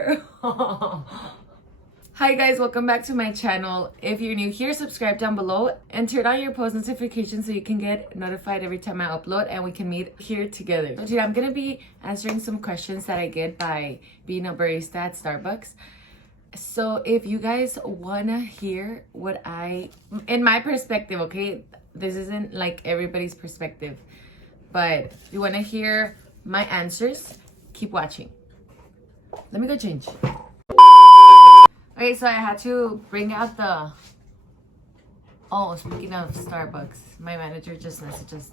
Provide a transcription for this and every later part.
here. Hi guys, welcome back to my channel. If you're new here, subscribe down below and turn on your post notifications so you can get notified every time I upload and we can meet here together. So today I'm gonna be answering some questions that I get by being a barista at Starbucks. So if you guys wanna hear what in my perspective, okay, this isn't like everybody's perspective, but if you wanna hear my answers, keep watching. Let me go change. Okay, so I had to bring out the... Oh, speaking of Starbucks, my manager just messaged us.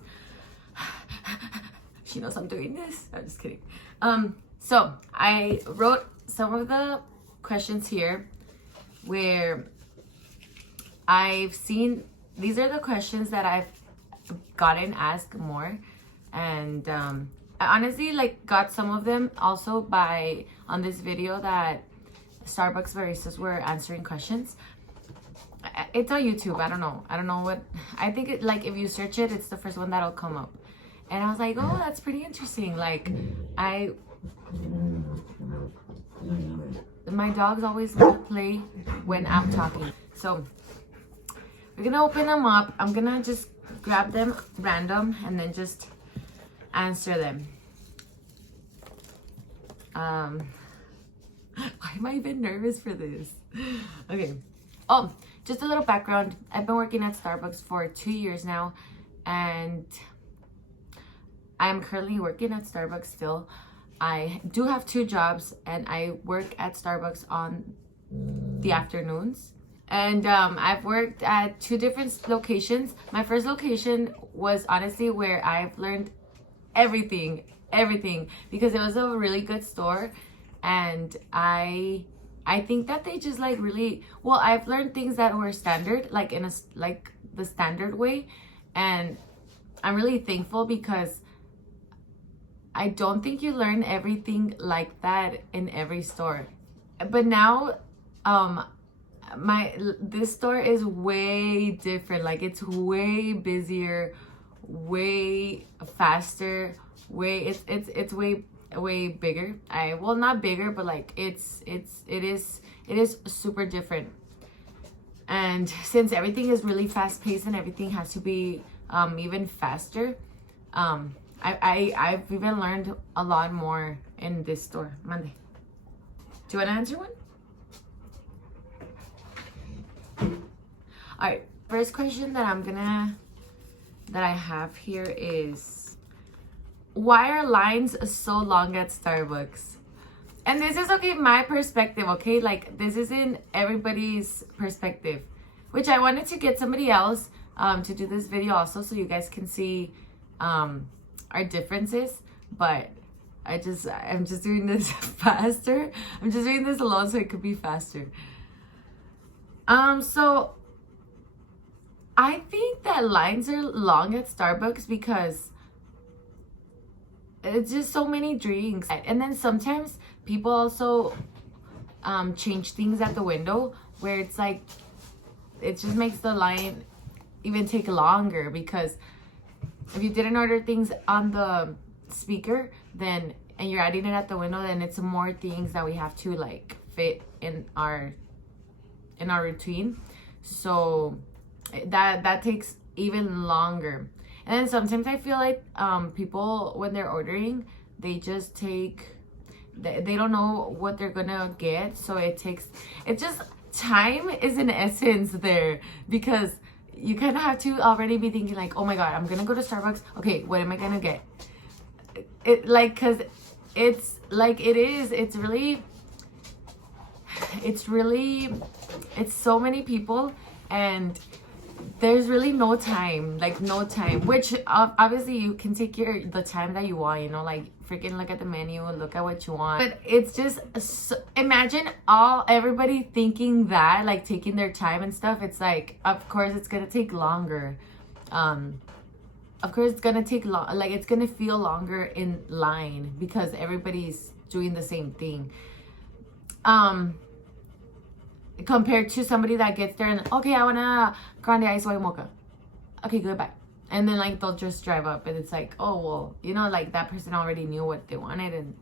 She knows I'm doing this. I'm just kidding. So I wrote some of the questions here where I've seen... These are the questions that I've gotten asked more. And I honestly got some of them also on this video that Starbucks baristas were answering questions. It's on YouTube. I don't know what I think it, if you search it, it's the first one that'll come up. And I was like, oh, that's pretty interesting. My dogs always want to play when I'm talking. So we're gonna open them up. I'm gonna just grab them random and then just answer them. Why am I even nervous for this? Okay. Oh, just a little background. I've been working at Starbucks for 2 years now, and I'm currently working at Starbucks still. I do have 2 jobs, and I work at Starbucks on the afternoons. And I've worked at 2 different locations. My first location was honestly where I've learned everything, because it was a really good store. And I think that they just really well, I've learned things that were standard, in the standard way, and I'm really thankful because I don't think you learn everything like that in every store. But now this store is way different. It's way busier, way faster, it's way bigger. Not bigger, but it is super different. And since everything is really fast paced and everything has to be even faster, I've even learned a lot more in this store. Monday, do you want to answer one? All right, first question that I have here is, why are lines so long at Starbucks? And this is, okay, my perspective, okay? This isn't everybody's perspective, which I wanted to get somebody else to do this video also so you guys can see our differences. But I'm just doing this faster. I'm just doing this alone so it could be faster. So I think that lines are long at Starbucks because it's just so many drinks. And then sometimes people also change things at the window where it's it just makes the line even take longer, because if you didn't order things on the speaker and you're adding it at the window, then it's more things that we have to fit in our routine. So that takes even longer. And then sometimes I feel people, when they're ordering, they just they don't know what they're gonna get. So time is an essence there, because you kind of have to already be thinking oh my God, I'm gonna go to Starbucks. Okay, what am I gonna get? Cause it's so many people, and there's really no time, which obviously you can take the time that you want, freaking look at the menu, look at what you want. But it's just, imagine everybody thinking that, taking their time and stuff. It's of course it's gonna take longer. Of course it's gonna take it's gonna feel longer in line because everybody's doing the same thing. Compared to somebody that gets there and, okay, I want a grande ice white mocha. Okay, goodbye. And then they'll just drive up, and it's oh, well, that person already knew what they wanted, and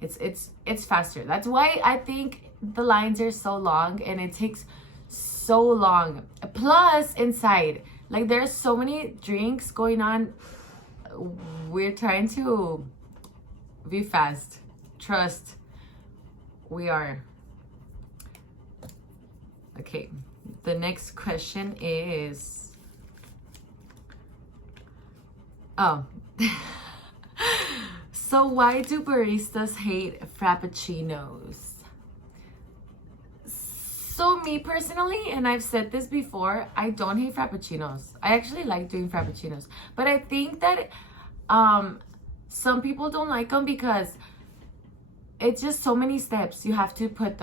It's faster. That's why I think the lines are so long and it takes so long. Plus inside, like there's so many drinks going on. We're trying to be fast. Trust. We are. Okay. The next question is, oh. So why do baristas hate frappuccinos? So me personally, and I've said this before, I don't hate frappuccinos. I actually like doing frappuccinos. But I think that some people don't like them because it's just so many steps. You have to put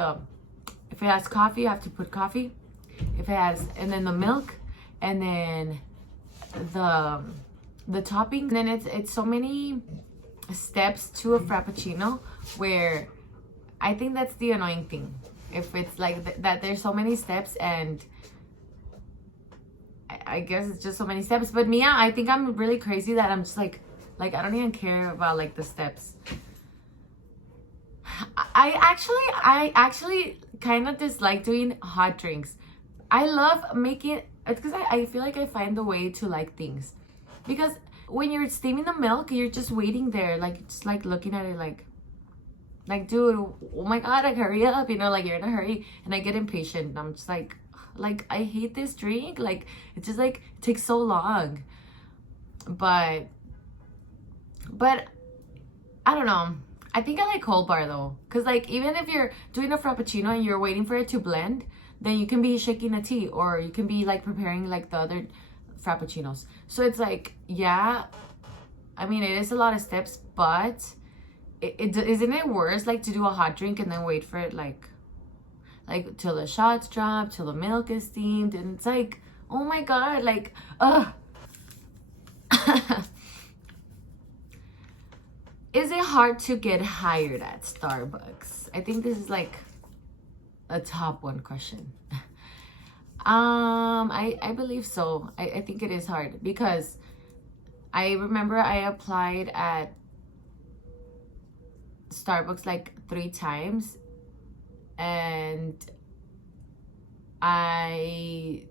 if it has coffee, you have to put coffee. If it has, and then the milk, and then the topping. And then it's so many steps to a frappuccino, where I think that's the annoying thing. If it's like that there's so many steps, and I guess it's just so many steps. But Mia, I think I'm really crazy that I'm just like I don't even care about like the steps. I actually kind of dislike doing hot drinks. I love making it's because I feel like I find the way to like things. Because when you're steaming the milk, you're just waiting there, like just like looking at it like dude, oh my god, like hurry up, you know, like you're in a hurry. And I get impatient and I'm just like I hate this drink, like it just like takes so long. But I don't know, I think I like cold bar though, because like even if you're doing a frappuccino and you're waiting for it to blend, then you can be shaking a tea, or you can be like preparing like the other frappuccinos. So it's like, yeah, I mean it is a lot of steps, but isn't it worse like to do a hot drink and then wait for it like till the shots drop, till the milk is steamed, and it's like, oh my god, like Is it hard to get hired at Starbucks? I think this is like a top one question. I believe so. I think it is hard because I remember I applied at Starbucks like 3 times, and I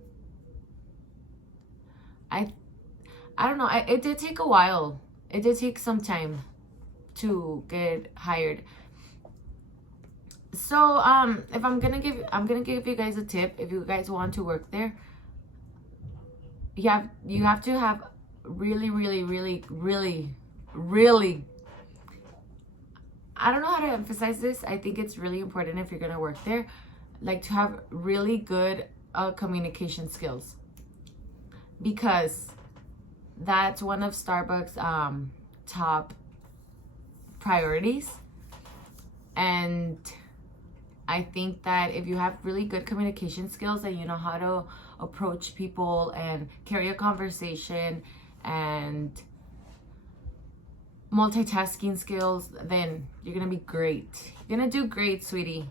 don't know. It did take a while. It did take some time to get hired. So if I'm gonna give you guys a tip. If you guys want to work there, you have to have really I don't know how to emphasize this. I think it's really important if you're gonna work there, like to have really good communication skills, because that's one of Starbucks top priorities. And I think that if you have really good communication skills and you know how to approach people and carry a conversation and multitasking skills, then you're gonna be great. You're gonna do great, sweetie.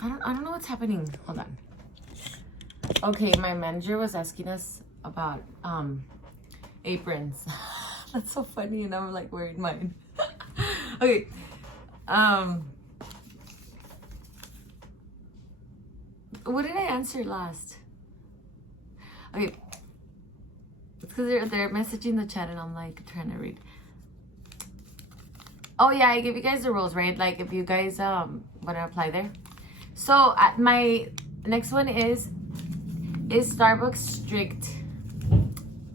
I don't know what's happening. Hold on. Okay, my manager was asking us about aprons. That's so funny, and I'm like wearing mine. Okay. What did I answer last? Okay. It's because they're messaging the chat and I'm like trying to read. Oh yeah, I give you guys the rules, right? Like if you guys want to apply there. So my next one is Starbucks strict?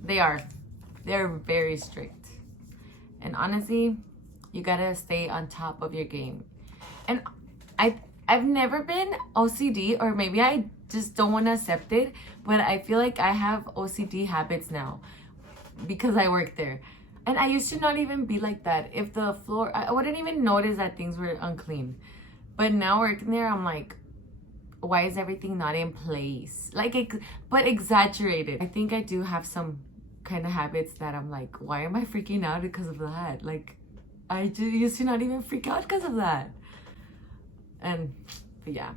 They're very strict. And honestly, you gotta stay on top of your game. And I've never been OCD, or maybe I just don't want to accept it, but I feel like I have OCD habits now because I work there. And I used to not even be like that. If the floor, I wouldn't even notice that things were unclean. But now working there, I'm like, why is everything not in place? But exaggerated. I think I do have some kind of habits that I'm like, why am I freaking out because of that? Like, I just used to not even freak out because of that. But yeah.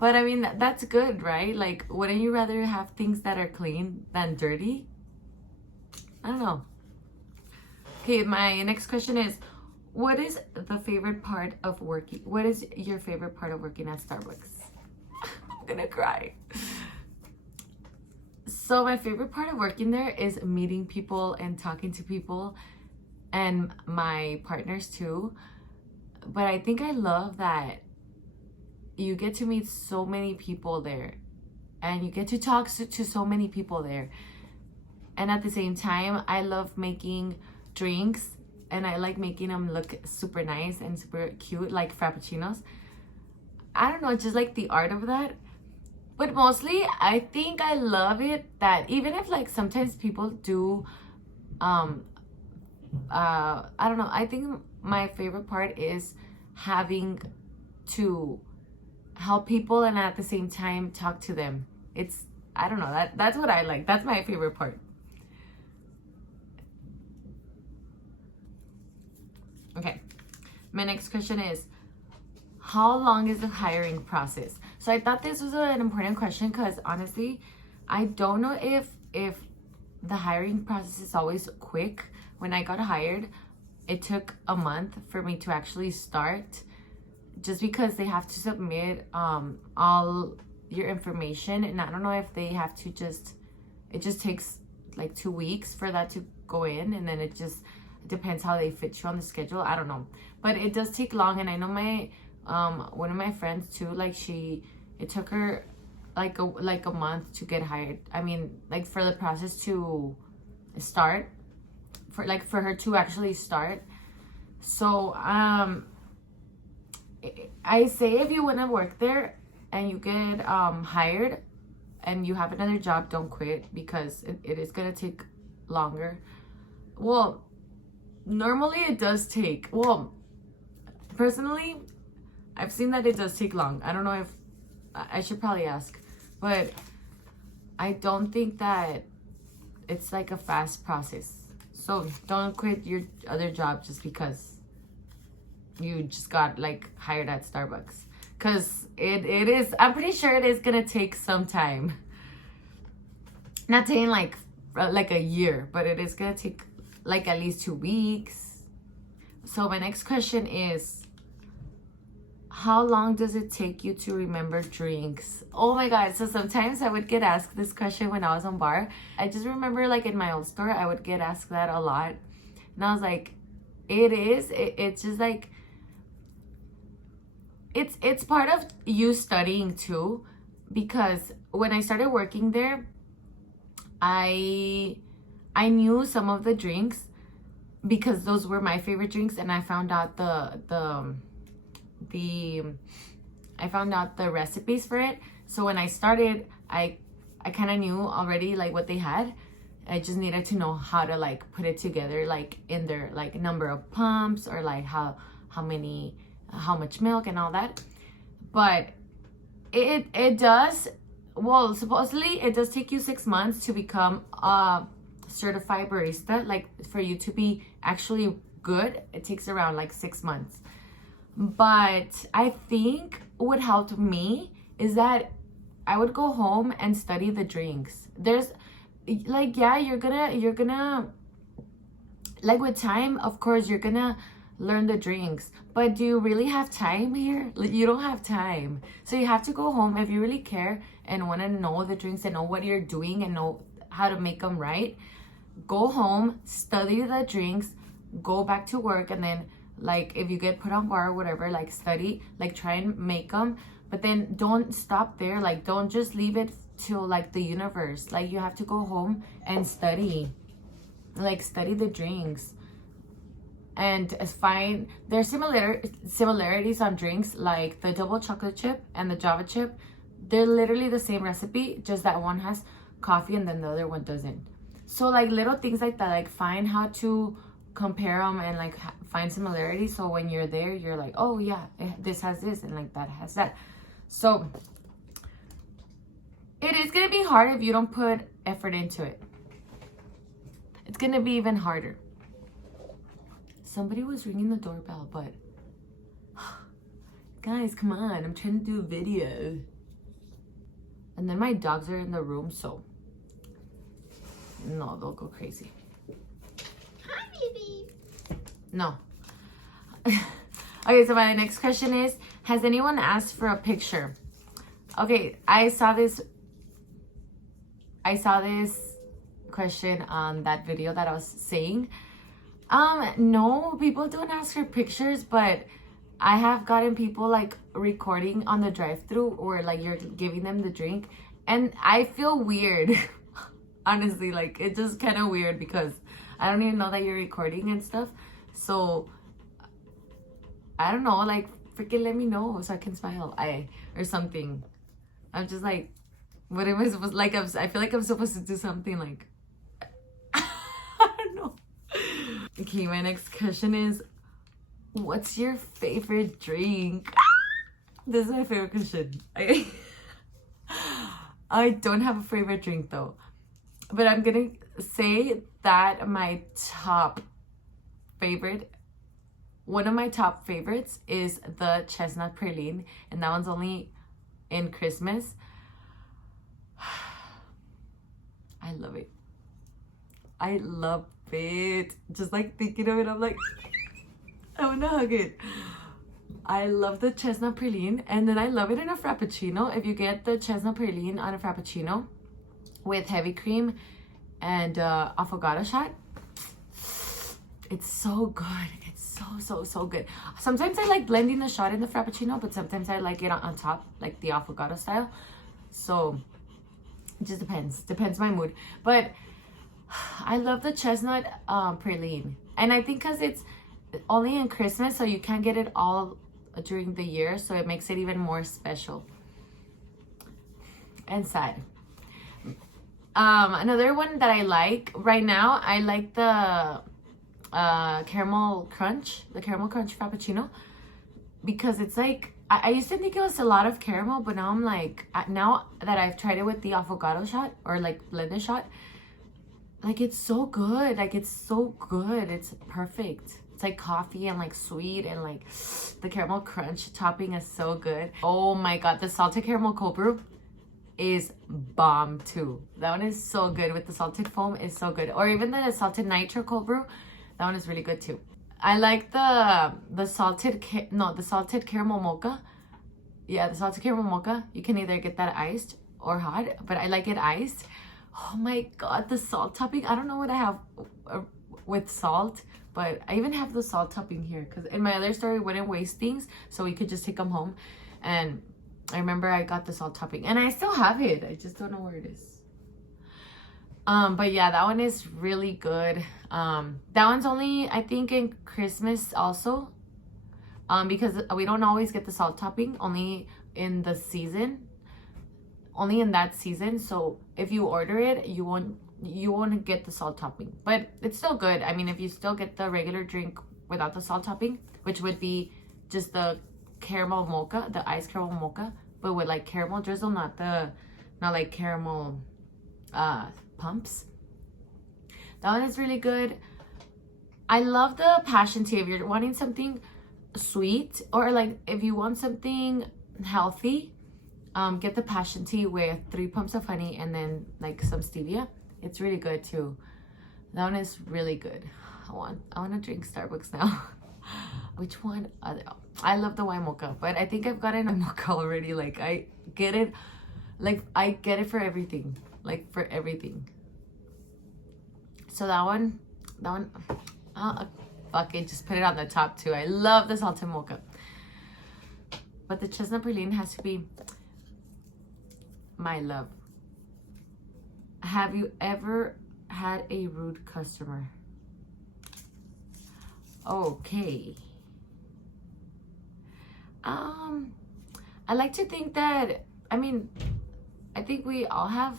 But I mean, that's good, right? Like, wouldn't you rather have things that are clean than dirty? I don't know. Okay, my next question is, what is the favorite part of working? What is your favorite part of working at Starbucks? I'm gonna cry. So my favorite part of working there is meeting people and talking to people, and my partners too. But I think I love that you get to meet so many people there, and you get to talk to so many people there. And at the same time, I love making drinks, and I like making them look super nice and super cute, like frappuccinos. I don't know, just like the art of that. But mostly, I think I love it that even if like sometimes people do, I don't know, I think my favorite part is having to help people and at the same time talk to them. It's, I don't know, that's what I like. That's my favorite part. Okay, my next question is, how long is the hiring process? So I thought this was an important question because honestly, I don't know if the hiring process is always quick. When I got hired, it took a month for me to actually start, just because they have to submit all your information, and I don't know if they have to it just takes like 2 weeks for that to go in, and then it just depends how they fit you on the schedule. I don't know, but it does take long. And I know my one of my friends too, like it took her like a month to get hired. I mean, like for the process to start, for her to actually start. So I say, if you want to work there and you get hired and you have another job, don't quit, because it is gonna take longer. Well, normally it does take, well, personally, I've seen that it does take long. I don't know if I should probably ask, but I don't think that it's like a fast process. So don't quit your other job just because you just got like hired at Starbucks, because it is, I'm pretty sure it is gonna take some time. Not saying like a year, but it is gonna take like at least 2 weeks. So my next question is, how long does it take you to remember drinks? Oh my god, so sometimes I would get asked this question when I was on bar. I just remember like in my old store, I would get asked that a lot. And I was like, it's just like, it's part of you studying too, because when I started working there, I knew some of the drinks because those were my favorite drinks, and I found out I found out the recipes for it. So when I started, I kind of knew already like what they had. I just needed to know how to like put it together, like in their like number of pumps, or like how much milk and all that. But it does, well, supposedly it does take you 6 months to become a certified barista. Like for you to be actually good, it takes around like 6 months. But I think what helped me is that I would go home and study the drinks. There's like, yeah, you're gonna like with time, of course, you're gonna learn the drinks, but do you really have time here? You don't have time. So you have to go home if you really care and want to know the drinks and know what you're doing and know how to make them right. Go home, study the drinks, go back to work, and then like if you get put on bar or whatever, like study, like try and make them. But then don't stop there. Like don't just leave it till like the universe. Like you have to go home and study, like study the drinks. And find there's similarities on drinks, like the double chocolate chip and the Java chip. They're literally the same recipe, just that one has coffee and then the other one doesn't. So like little things like that, like find how to compare them and like find similarities. So when you're there, you're like, oh yeah, this has this and like that has that. So it is gonna be hard if you don't put effort into it. It's gonna be even harder. Somebody was ringing the doorbell, but guys, come on, I'm trying to do a video. And then my dogs are in the room, so no, they'll go crazy. Hi, baby. No. Okay, so my next question is, has anyone asked for a picture? Okay, I saw this question on that video that I was saying. No, people don't ask for pictures, but I have gotten people like recording on the drive-thru, or like you're giving them the drink, and I feel weird. Honestly, like it's just kind of weird because I don't even know that you're recording and stuff. So I don't know, like freaking let me know so I can smile or something. I'm just like, what am I supposed, like I feel like I'm supposed to do something like I don't know. Okay, my next question is, what's your favorite drink? This is my favorite question. I don't have a favorite drink though, but I'm gonna say that one of my top favorites is the chestnut praline, and that one's only in Christmas. I love it. I love it. Just like thinking of it, I'm like, I wanna hug it. I love the chestnut praline, and then I love it in a frappuccino. If you get the chestnut praline on a frappuccino with heavy cream and affogato shot, it's so good. It's so good. Sometimes I like blending the shot in the frappuccino, but sometimes I like it on top, like the affogato style. So it just depends my mood. But I love the chestnut praline, and I think because it's only in Christmas, so you can't get it all during the year, so it makes it even more special and sad. Another one that I like right now, I like the caramel crunch frappuccino, because it's like I used to think it was a lot of caramel, but now I'm like, now that I've tried it with the affogato shot or like blended shot, like it's so good. It's perfect. It's like coffee and like sweet, and like the caramel crunch topping is so good. Oh my god, the salted caramel cold brew is bomb too. That one is so good with the salted foam, is so good. Or even the salted nitro cold brew, that one is really good too. I like the salted caramel mocha. Yeah, the salted caramel mocha. You can either get that iced or hot, but I like it iced. Oh my god, the salt topping. I don't know what I have with salt, but I even have the salt topping here because in my other store we wouldn't waste things, so we could just take them home. And I remember I got the salt topping, and I still have it. I just don't know where it is. But yeah, that one is really good. That one's only, I think, in Christmas also. Because we don't always get the salt topping, only in that season. So if you order it, you won't get the salt topping. But it's still good. I mean, if you still get the regular drink without the salt topping, which would be just the caramel mocha, the iced caramel mocha, but with like caramel drizzle, not like caramel pumps. That one is really good. I love the passion tea. If you're wanting something sweet, or like if you want something healthy, get the passion tea with 3 pumps of honey and then like some stevia. It's really good too. That one is really good. I want to drink Starbucks now. Which one? I love the wine mocha, but I think I've gotten a mocha already. Like I get it for everything. Like for everything. So that one, fuck it, just put it on the top too. I love the salted mocha. But the chestnut praline has to be my love. Have you ever had a rude customer? Okay. I like to think that, I mean, I think we all have,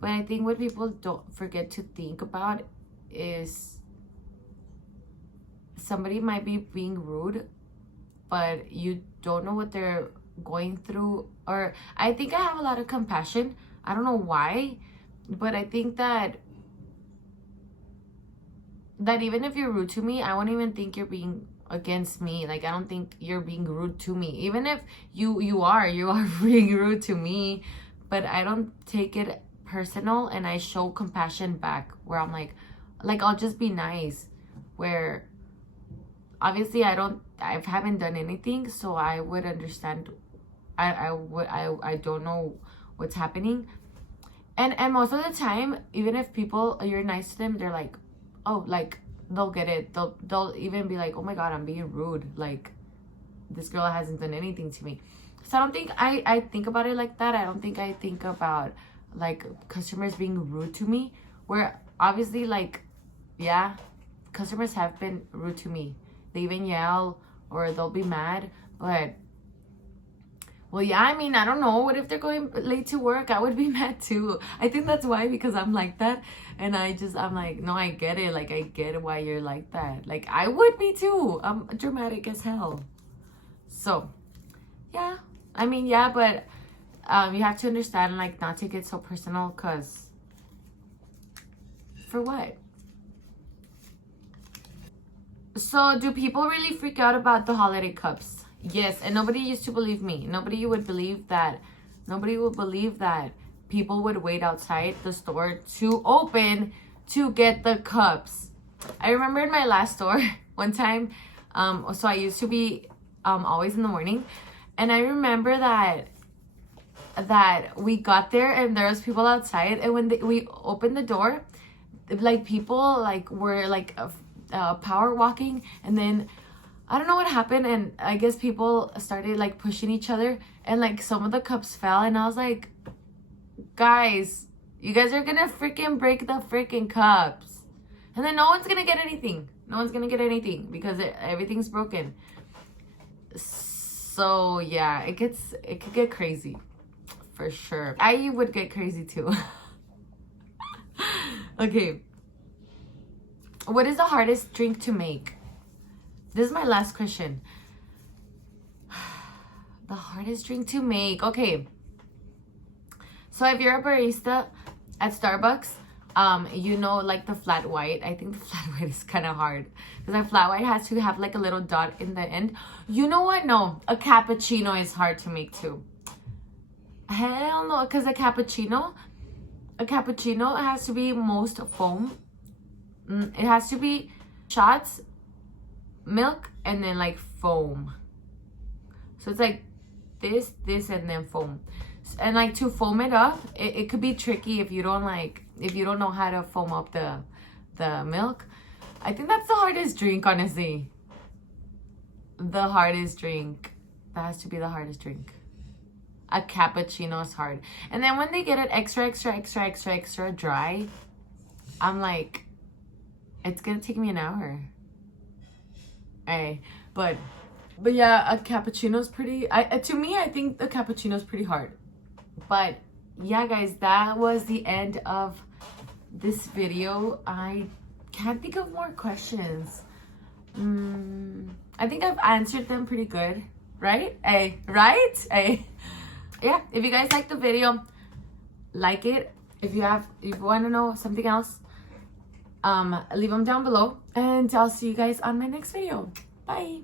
but I think what people don't forget to think about is somebody might be being rude, but you don't know what they're going through. Or I think I have a lot of compassion. I don't know why, but I think that even if you're rude to me, I won't even think you're being against me. Like I don't think you're being rude to me, even if you are being rude to me. but I don't take it personal, and I show compassion back where I'm like I'll just be nice, where obviously I haven't done anything, so I would understand. I don't know what's happening. And most of the time, even if you're nice to them, they're like, oh, like they'll get it. They'll even be like, oh my god, I'm being rude. Like this girl hasn't done anything to me. So I don't think I think about it like that. I don't think I think about like customers being rude to me. Where obviously, like, yeah, customers have been rude to me. They even yell or they'll be mad. But well, yeah, I mean, I don't know. What if they're going late to work? I would be mad too. I think that's why, because I'm like that. And I'm like, no, I get it. Like, I get why you're like that. Like, I would be too. I'm dramatic as hell. So, yeah. I mean, yeah, but you have to understand, like, not take it so personal, because for what? So, do people really freak out about the holiday cups? Yes, and nobody used to believe me. Nobody would believe that people would wait outside the store to open to get the cups. I remember in my last store one time, so I used to be always in the morning, and I remember that we got there and there was people outside, and when we opened the door, like people like were like power walking, and then I don't know what happened, and I guess people started like pushing each other, and like some of the cups fell, and I was like, guys, you guys are gonna freaking break the freaking cups, and then no one's gonna get anything. No one's gonna get anything because everything's broken. So yeah, it could get crazy for sure. I would get crazy too. Okay, what is the hardest drink to make? This is my last question. The hardest drink to make. Okay. So if you're a barista at Starbucks, you know, like the flat white. I think the flat white is kind of hard, because a flat white has to have like a little dot in the end. You know what? No, a cappuccino is hard to make too. Hell no, because a cappuccino has to be most foam. It has to be shots, milk, and then like foam. So it's like this, and then foam. And like to foam it up, it could be tricky if you don't know how to foam up the milk. I think that's the hardest drink, honestly. The hardest drink. That has to be the hardest drink. A cappuccino is hard. And then when they get it extra dry, I'm like, it's gonna take me an hour. Hey, but yeah, a cappuccino is pretty. To me, I think the cappuccino is pretty hard. But yeah, guys, that was the end of this video. I can't think of more questions. I think I've answered them pretty good, right? Right? Yeah. If you guys like the video, like it. If you want to know something else, leave them down below, and I'll see you guys on my next video. Bye.